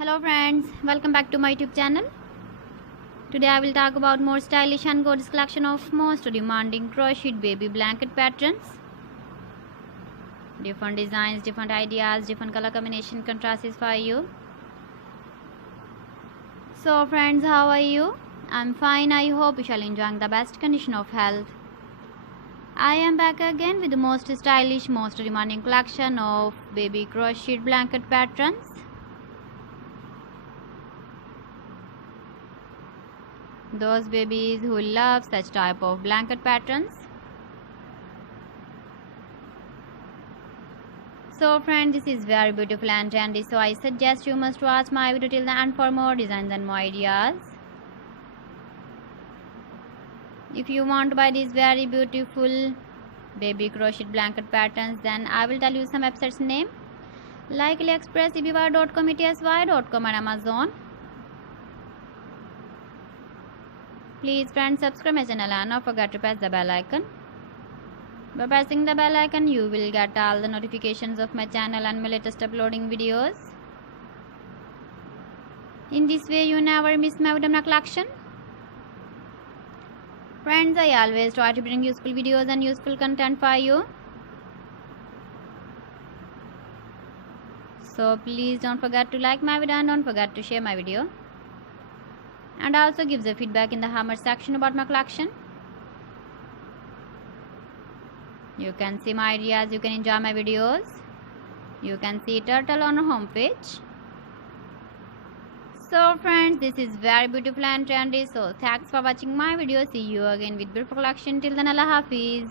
Hello friends, welcome back to my YouTube channel. Today I will talk about more stylish and gorgeous collection of most demanding crocheted baby blanket patterns. Different designs, different ideas, different color combination contrasts for you. So friends, how are you? I'm fine. I hope you shall enjoy the best condition of health. I am back again with the most stylish, most demanding collection of baby crocheted blanket patterns. Those babies who love such type of blanket patterns. So friends, this is very beautiful and trendy, so I suggest you must watch my video till the end for more designs and more ideas. If you want to buy these very beautiful baby crocheted blanket patterns, then I will tell you some websites name like AliExpress, eBay.com, ETSY.com and Amazon. Please friends, subscribe my channel and don't forget to press the bell icon. By pressing the bell icon, you will get all the notifications of my channel and my latest uploading videos. In this way, you never miss my video collection. Friends, I always try to bring useful videos and useful content for you. So please don't forget to like my video and don't forget to share my video. And also give the feedback in the comment section about my collection. You can see my ideas, you can enjoy my videos. You can see turtle on our home page. So friends, this is very beautiful and trendy. So thanks for watching my video. See you again with beautiful collection. Till then, Allah Hafiz.